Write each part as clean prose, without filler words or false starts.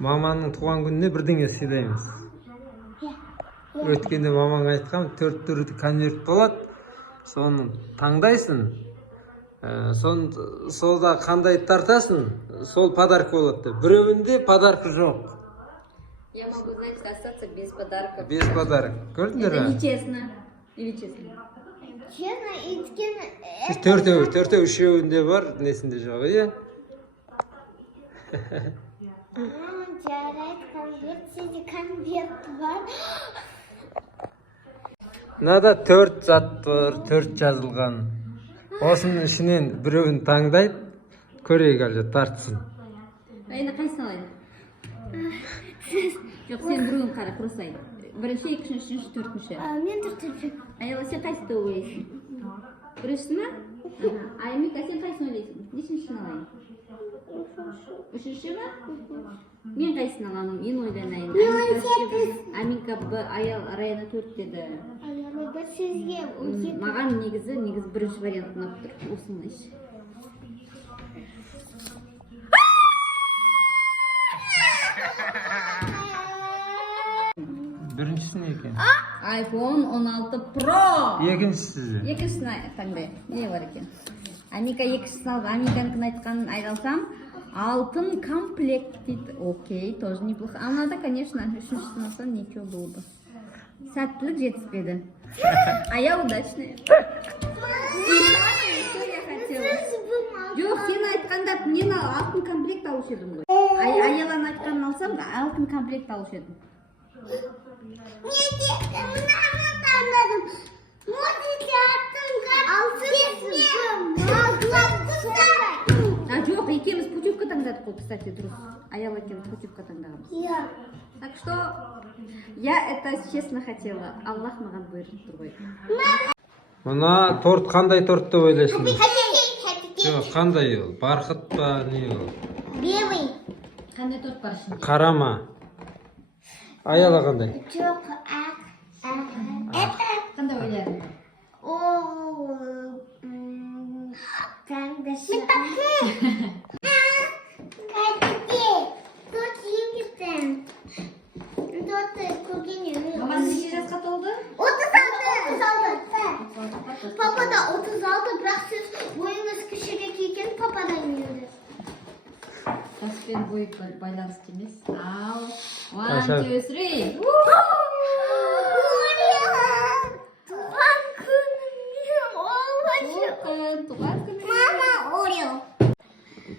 Маманың туған күніне бірдеңе сыйлаймыз. Өткенде мамаң айтқан 4 түрлі конверт болады. Соны таңдайсың. Солда қандай тартасың, сол подарка болады. Біреуінде подарка жоқ. Я могу, значит, остаться без подарка. Без подарок. Көрдіңдер? Это нечестно. Или честно? Честно, өйткені... Төртеу үшеуінде бар, несінде жоқ, иә? Жарайды, конверт, сізде конверт бар. Мынада 4 зат бар, 4 жазылған. Осының ішінен біреуін таңдайып, көрейік әлі тартсын. Енді қайсысын алайын? Жоқ, сен біреуін қара, просто айын. Бірінші, екінші, үшінші, төртінші. Мен төртінші. Аяла, сен қайсыды ойлайсың? Біріншісі ма? Аймика, сен қайсысын ойлайсың? Нешіншісін алайын? Үшінші ма? Мен қайсысын аламын? Мен ойланайын. Аминка аял Райана 4 деді. Аяла бір сөзге Маған негізі бірінші вариант ұнап тұр. Осыны іші. Біріншісі не екен? iPhone 16 Pro. Екіншісі. Екіншісін таңдай. Не бар екен? Амика екіншісін алып, Амиканыкын айтқанын айдалсам, алтын комплект дейді. Окей, тоже неплохо. А надо, конечно, үшіншісін алсам, ничего было бы. Сәттілік жетіспеді. А я удачная. Жоқ, сен айтқанда мен алтын комплект алушы едім ғой. Аяланы айтқанын алсам, алтын комплект алушы едім. Мен де мынаны таңдадым. Можете Жоқ, екеуміз путевка таңдадық қой, кстати, дұрыс. Аял екеуміз путевка таңдағанбыз. Иә. Так что я это честно хотела. Аллах маған бұйырып тұр ғой. Мына торт қандай торт деп ойлайсың? Жоқ, қандай ол? Барқыт па, не ол? Белый. Қандай торт бар ішінде? Қара ма? Аяла қандай? Жоқ, Қандай ойладың? Маман неше жасқа толды? 36. Папа да 36, бірақ сіз бойыңыз кішірек екен, пападан еді. Таспен бой байланысты емес. Ал, 1, 2, 3. Туған күнің. Мама, Орео.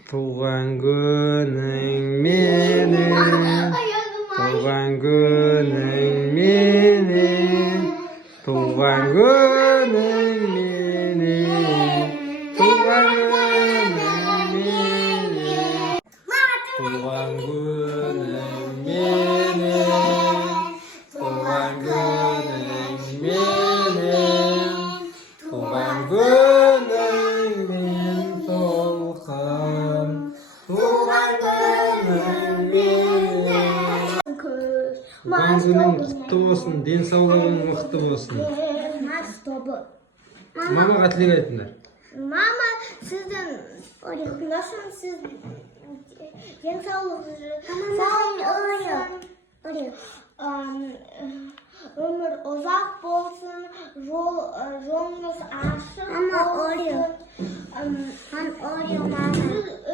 Туған күнің менің, туған күнің менің, туған күнің менің, туған күнің менің, туған күнің менің, туған күнің менің, туған күнің мен толқын, туған күнің менің. Туған күнің құтты болсын, денсаулығың мықты болсын. Мамаға тілек айтыңдар. Мама, сіздің орехнашын сіз денсаулық өмір ұзақ болсын, жолыңыз ашық болсын. Сіз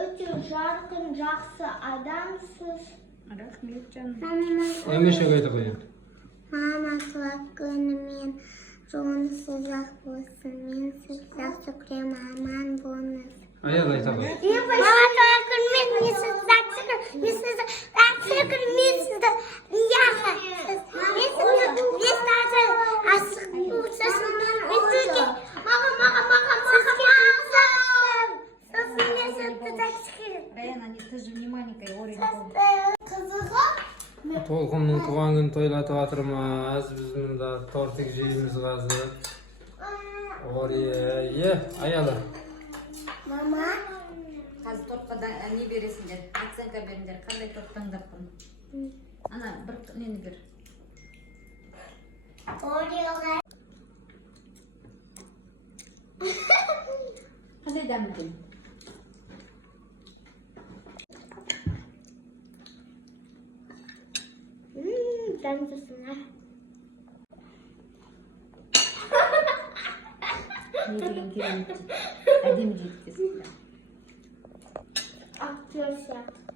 өте жарқын, жақсы адамсыз. Рахмет жаным. Емешек айта қояйын. Мама, туған күнімен жолыңыз ұзақ болсын. Мен сізді жақсы көремін, аман болыңыз. Аял айта қой. Мама, туған күнімен мен сізді жақсы көремін. Мен сізді жақсы көремін. Мен сізді асық болсасын. Мен сізге Толқынның туған күнін тойлатып жатырмыз. Біз мұнда тортик жейміз қазір. Ое, аялы. Мама. Қазір тортқа не бересіңдер? Оценка беріңдер. Қандай торт таңдаппын? Ана, бір нені бер. Ореоға. Қандай дәм екен? Sen dursunlar. Ne деген керемет дейді. Әдемі дейді десің. Aktör yaptı.